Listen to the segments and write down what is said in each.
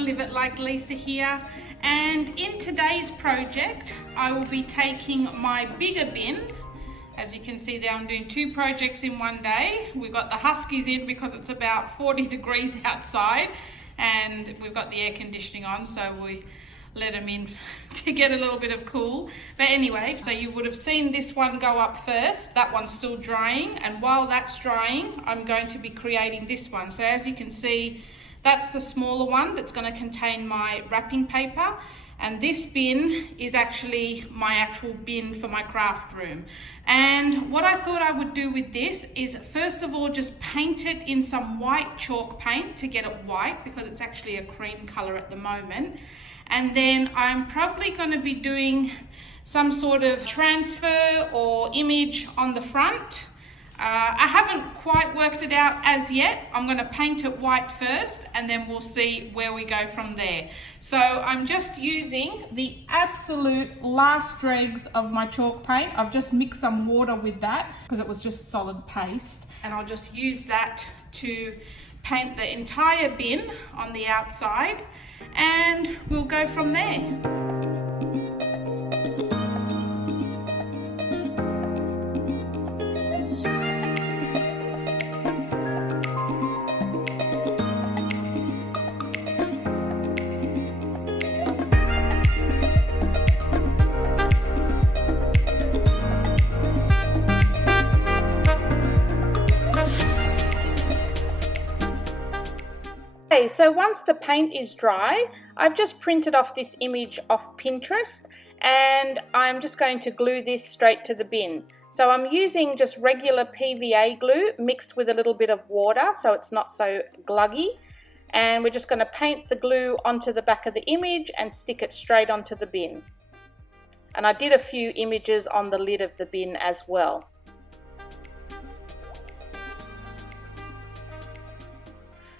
everyone, Live It Like Lisa here, and in today's project I will be taking my bigger bin. As you can see there, I'm doing 2 projects in one day. We've got the Huskies in because it's about 40 degrees outside and we've got the air conditioning on, so we let them in to get a little bit of cool. But anyway, so you would have seen this one go up first. That one's still drying, and while that's drying, I'm going to be creating this one. So as you can see, that's the smaller one that's going to contain my wrapping paper, and this bin is actually my actual bin for my craft room. And what I thought I would do with this is first of all just paint it in some white chalk paint to get it white, because it's actually a cream color at the moment. And then I'm probably going to be doing some sort of transfer or image on the front. I haven't quite worked it out as yet. I'm going to paint it white first and then we'll see where we go from there. So I'm just using the absolute last dregs of my chalk paint. I've just mixed some water with that because it was just solid paste. And I'll just use that to paint the entire bin on the outside, and we'll go from there. Okay, so once the paint is dry, I've just printed off this image off Pinterest, and I'm just going to glue this straight to the bin. So I'm using just regular PVA glue mixed with a little bit of water so it's not so gluggy, and we're just going to paint the glue onto the back of the image and stick it straight onto the bin. And I did a few images on the lid of the bin as well.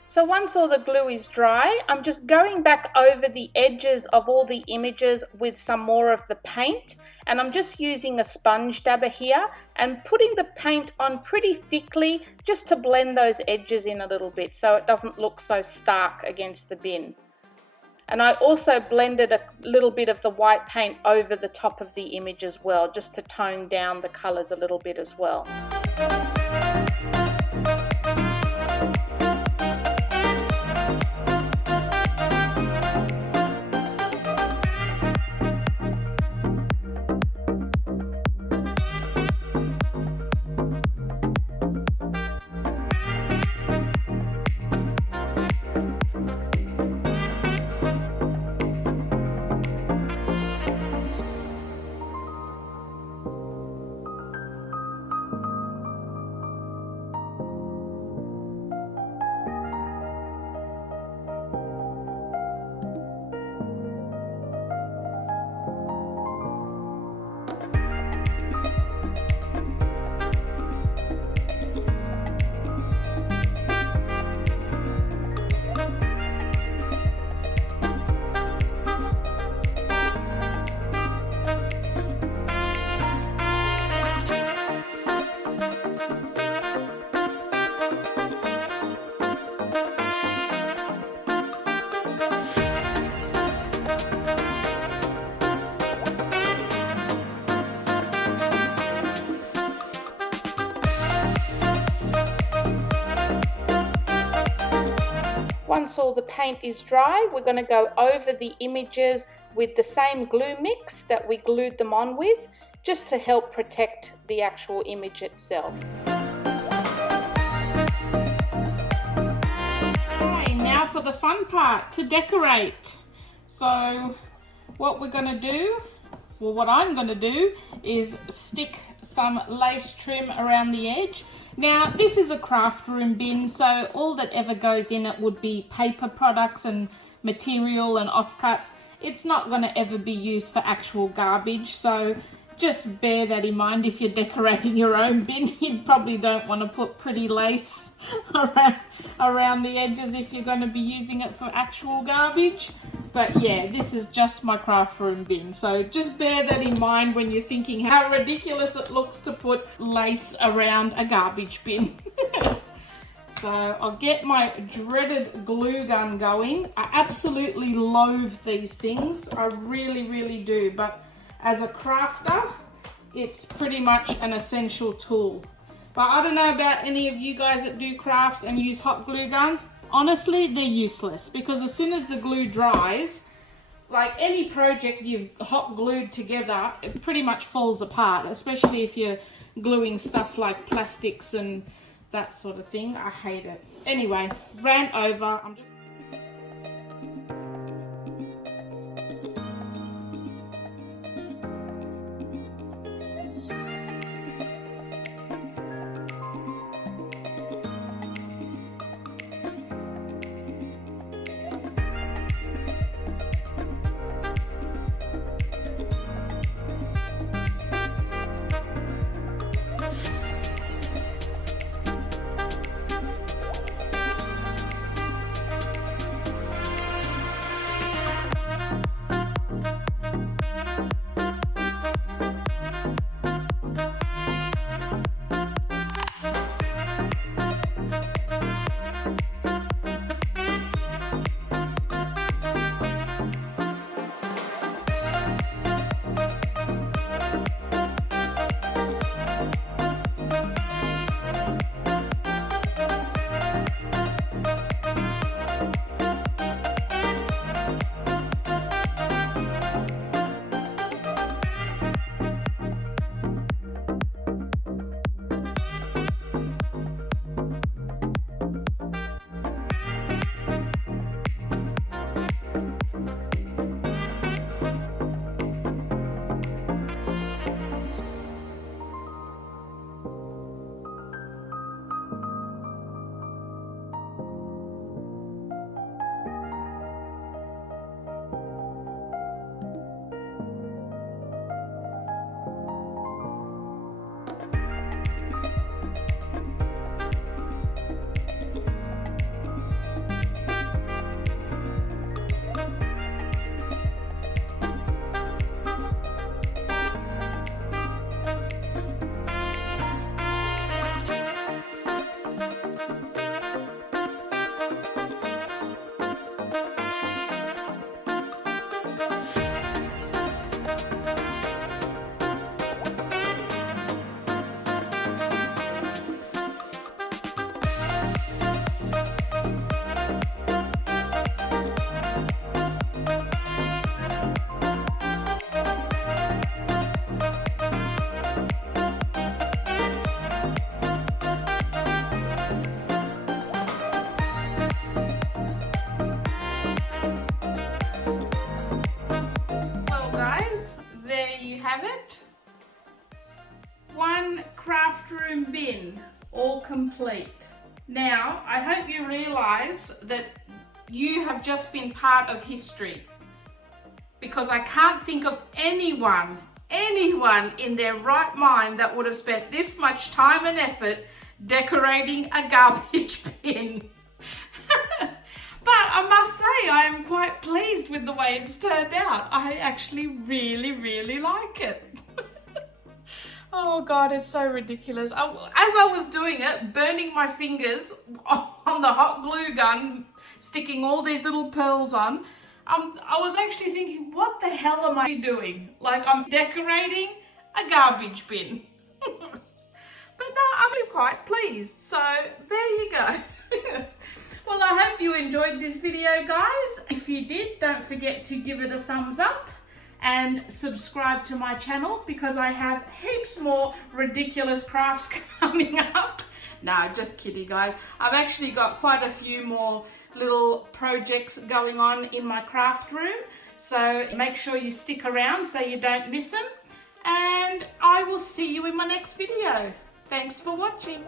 So once all the glue is dry, I'm just going back over the edges of all the images with some more of the paint, and I'm just using a sponge dabber here and putting the paint on pretty thickly just to blend those edges in a little bit so it doesn't look so stark against the bin. And I also blended a little bit of the white paint over the top of the image as well, just to tone down the colors a little bit as well. Once all the paint is dry, we're going to go over the images with the same glue mix that we glued them on with, just to help protect the actual image itself. Okay, now for the fun part, to decorate. So what we're going to do, well, what I'm going to do is stick some lace trim around the edge. Now this is a craft room bin, so all that ever goes in it would be paper products and material and offcuts. It's not going to ever be used for actual garbage, so just bear that in mind. If you're decorating your own bin, you probably don't want to put pretty lace around the edges if you're going to be using it for actual garbage. But yeah, this is just my craft room bin, so just bear that in mind when you're thinking how ridiculous it looks to put lace around a garbage bin. So I'll get my dreaded glue gun going. I absolutely loathe these things. I really, really do. But as a crafter, it's pretty much an essential tool. But I don't know about any of you guys that do crafts and use hot glue guns. Honestly, they're useless because as soon as the glue dries, like any project you've hot glued together, it pretty much falls apart, especially if you're gluing stuff like plastics and that sort of thing. I hate it. Anyway, rant over. Have it. One craft room bin, all complete. Now, I hope you realize that you have just been part of history, because I can't think of anyone in their right mind that would have spent this much time and effort decorating a garbage bin. But I must say, I am quite pleased with the way it's turned out. I actually really, really like it. Oh God, it's so ridiculous. As I was doing it, burning my fingers on the hot glue gun, sticking all these little pearls on, I was actually thinking, what the hell am I doing? Like, I'm decorating a garbage bin. But no, I'm quite pleased. So there you go. Well, I hope you enjoyed this video, guys. If you did, don't forget to give it a thumbs up and subscribe to my channel, because I have heaps more ridiculous crafts coming up. No, just kidding, guys. I've actually got quite a few more little projects going on in my craft room. So make sure you stick around so you don't miss them. And I will see you in my next video. Thanks for watching.